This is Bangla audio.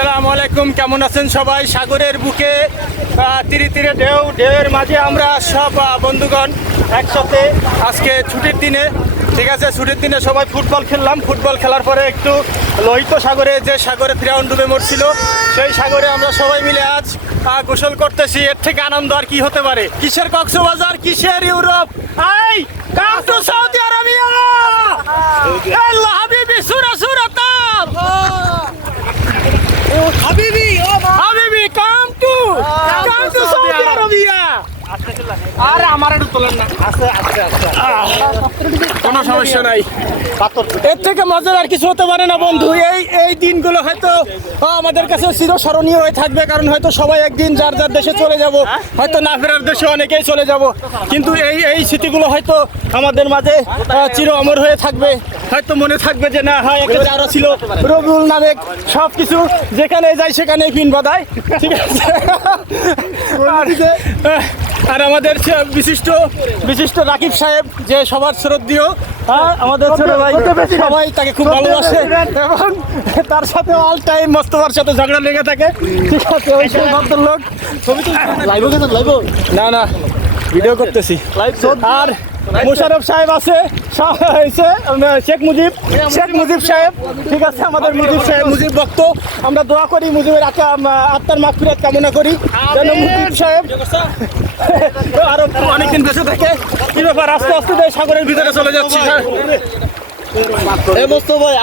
আসসালামু আলাইকুম, কেমন আছেন সবাই? সাগরের বুকে তীরে তীরে ঢেউ, ঢেউয়ের মাঝে আমরা সব বন্ধুগণ একসাথে আজকে ছুটির দিনে, ঠিক আছে? ছুটির দিনে সবাই ফুটবল খেললাম। ফুটবল খেলার পরে একটু লোহিত সাগরে, যে সাগরে ফিরাউন ডুবে মরছিল, সেই সাগরে আমরা সবাই মিলে আজ গোসল করতেছি। এর থেকে আনন্দ আর কি হতে পারে? কিসের কক্সবাজার? কিসের Europe? Saudi to come to Saudi Arabia আরে আমার একটু তোলেন না। কোনো সমস্যা নাই। এর থেকে মজার আর কিছু হতে পারে না বন্ধু। এই এই দিনগুলো হয়তো আমাদের কাছে চিরস্মরণীয় হয়ে থাকবে কারণ হয়তো সবাই একদিন যার যার দেশে চলে যাব। হয়তো না ফেরার দেশে অনেকেই চলে যাব। কিন্তু এই এই স্মৃতিগুলো হয়তো আমাদের মাঝে চির অমর হয়ে থাকবে। হয়তো মনে থাকবে যে না হয় একটা যারা ছিল রবিউল নামেক সব কিছু যেখানে যায় সেখানে পিন বাদায় ঠিক আছে? আর, আমাদের বিশিষ্ট বিশিষ্ট রাকিব সাহেব যে সবার শ্রদ্ধীয় হ্যাঁ, আমাদের ছোট ভাই সবাই তাকে খুব ভালোবাসে। এবং তার সাথে অল টাইম মস্তবার সাথে ঝগড়া লেগে থাকে। ঠিক আছে ওই সেই ভদ্রলোক। লাইভ না না ভিডিও করতেছি। আর মোশারফ সাহেব আছে হয়েছে শেখ মুজিব শেখ মুজিব সাহেব ঠিক আছে আমাদের মুজিব সাহেব মুজিব ভক্ত। আমরা দোয়া করি মুজিবের আত্মা আত্মার মাগফিরাত কামনা করি। যেন মুজিব সাহেব আরও অনেকদিন বেঁচে থাকে। কি ব্যাপার আস্তে আস্তে সাগরের ভিতরে চলে যাচ্ছি। এ মোস্তফা ভাই